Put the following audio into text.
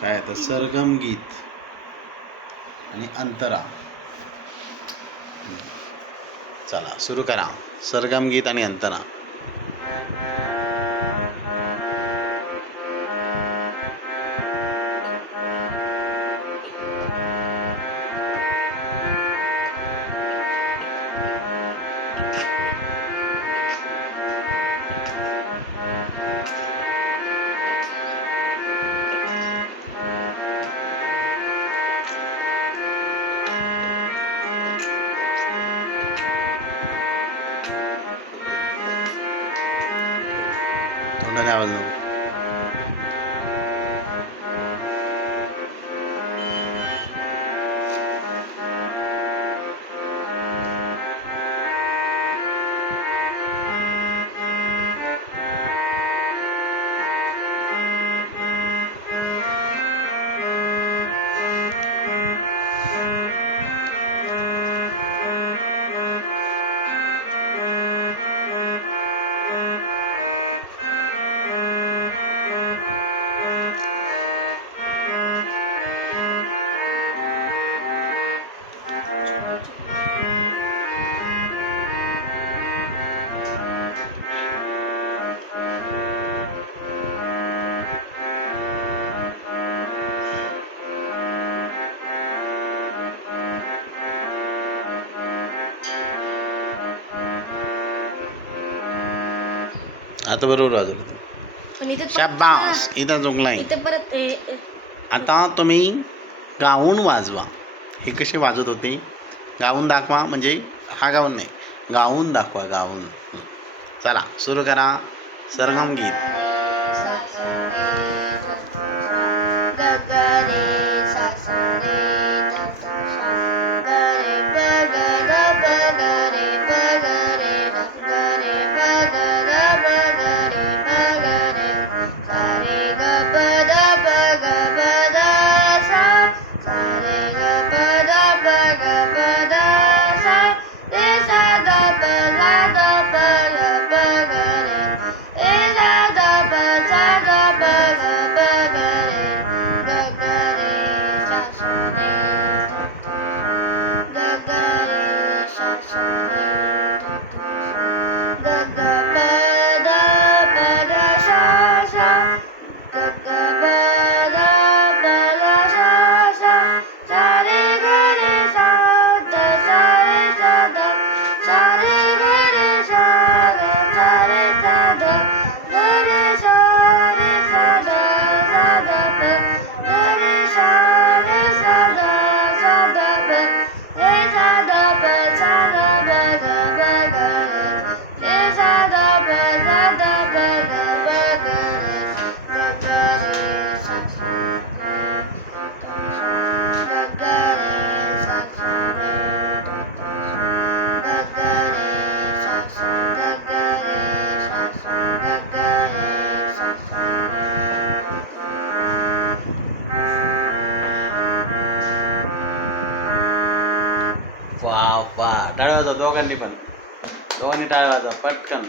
काय येतं सरगम गीत आणि अंतरा. चला सुरू करा. सरगम गीत आणि अंतरा. don't know that was them. आता बरोबर वाजवलं शाबास इथं जुंगला आता तुम्ही गाऊन वाजवा. हे कसे वाजत होते? गाऊन दाखवा म्हणजे हा गाऊन नाही. गाऊन दाखवा गाऊन. चला सुरू करा. सरगम गीत. ঘরে ঘরে वा डाळ दोघांनी पण. दोघांनी टाळवायचा पटकन.